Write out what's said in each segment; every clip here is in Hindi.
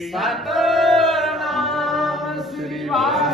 ਸਤਨਾਮ ਸ੍ਰੀ ਵਾਹਿਗੁਰੂ।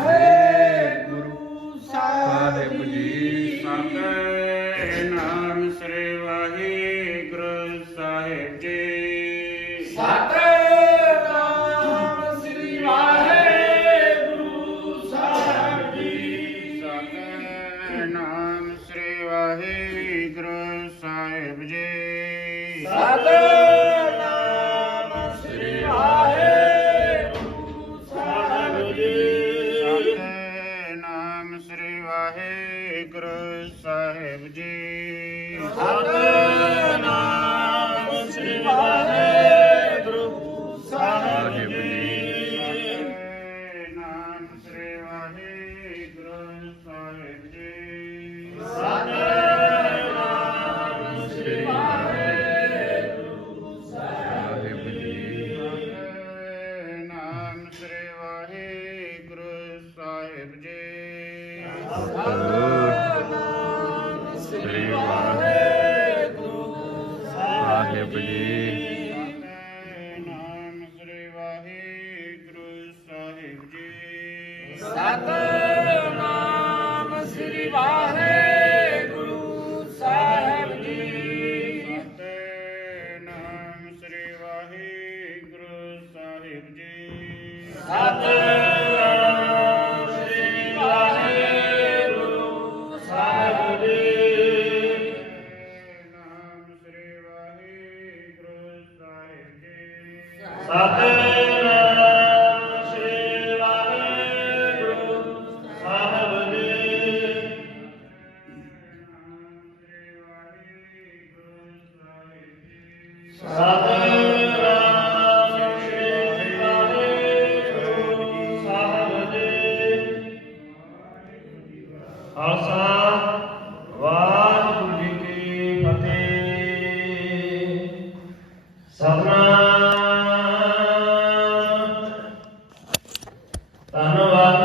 ਧੰਨਵਾਦ।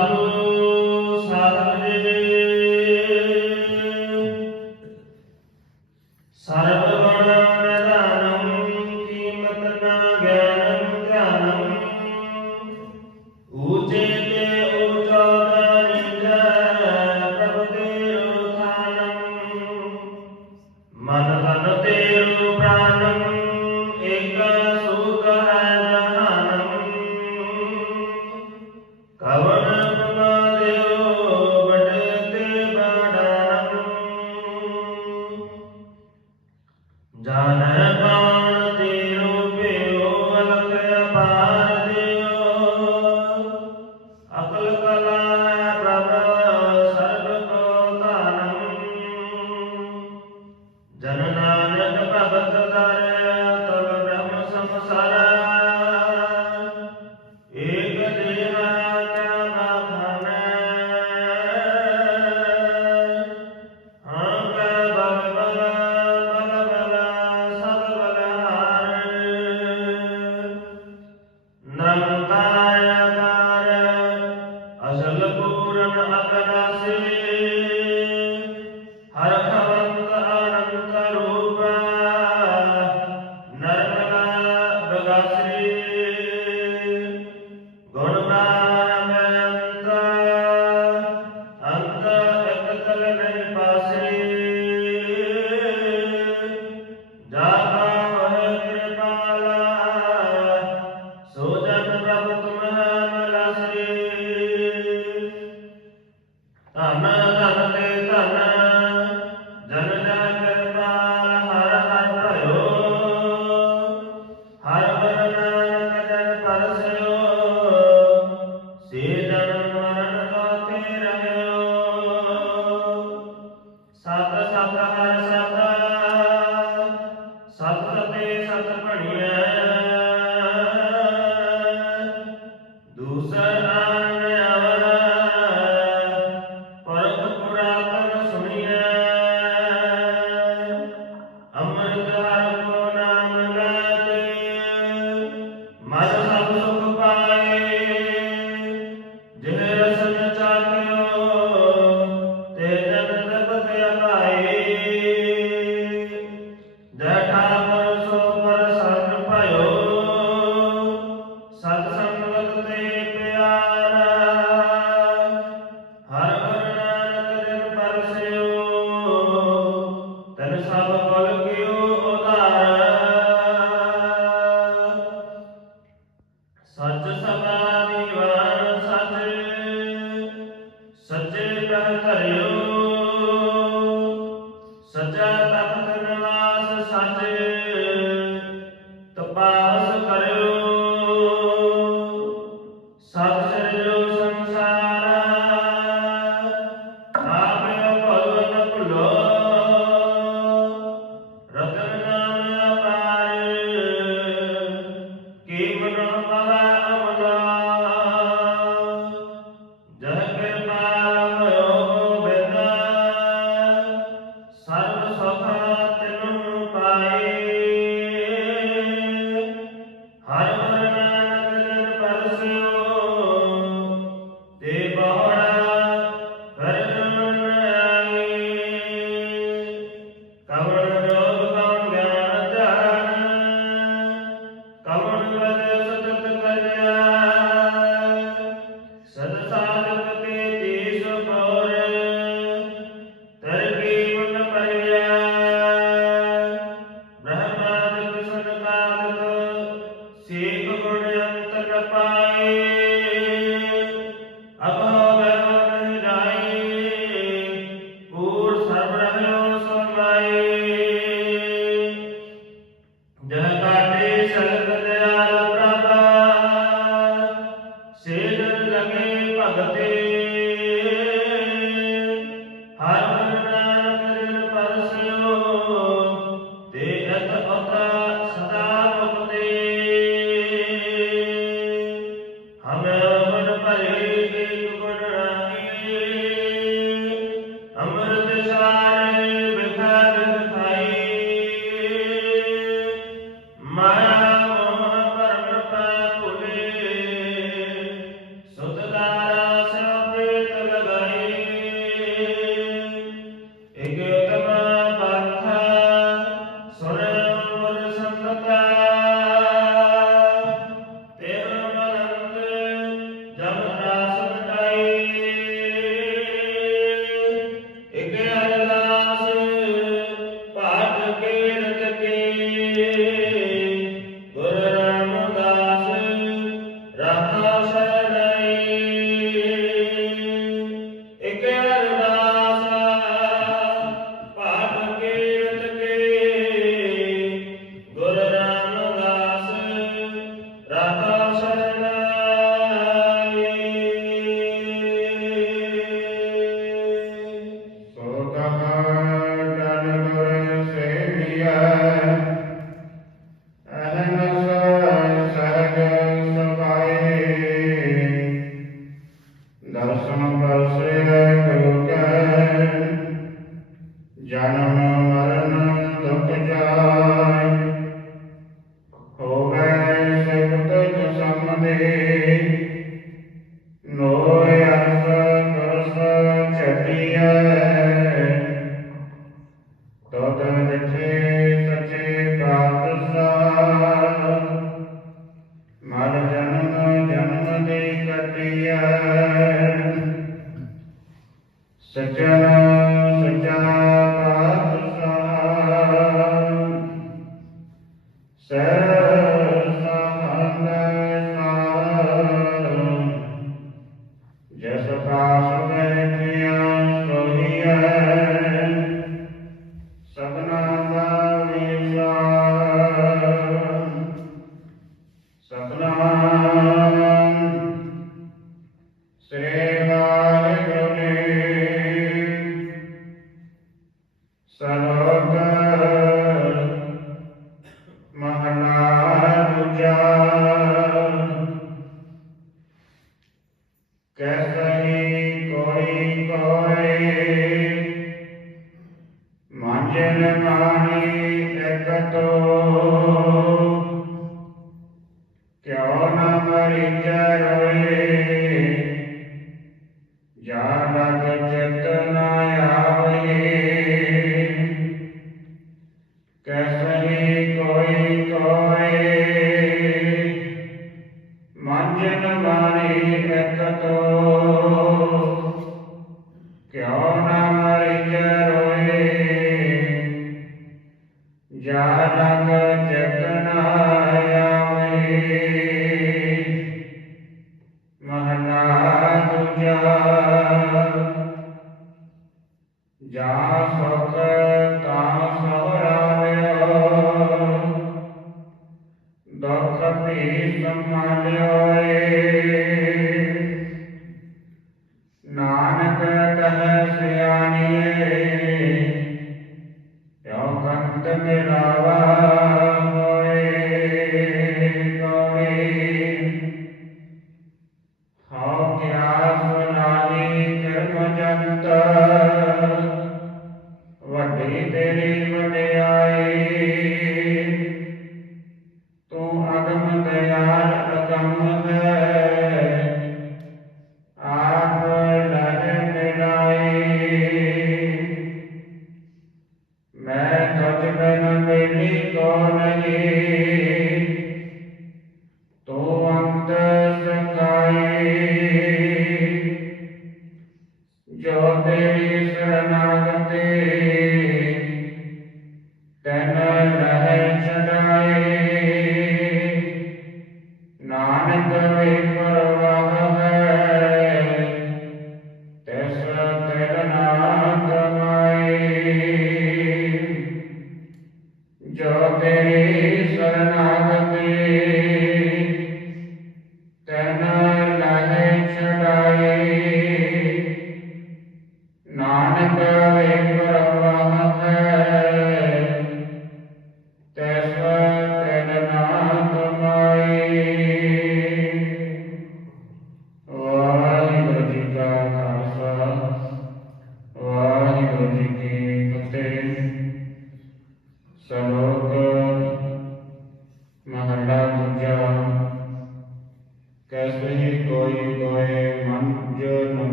Jai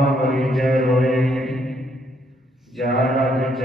परिचय रोए जहाँ लग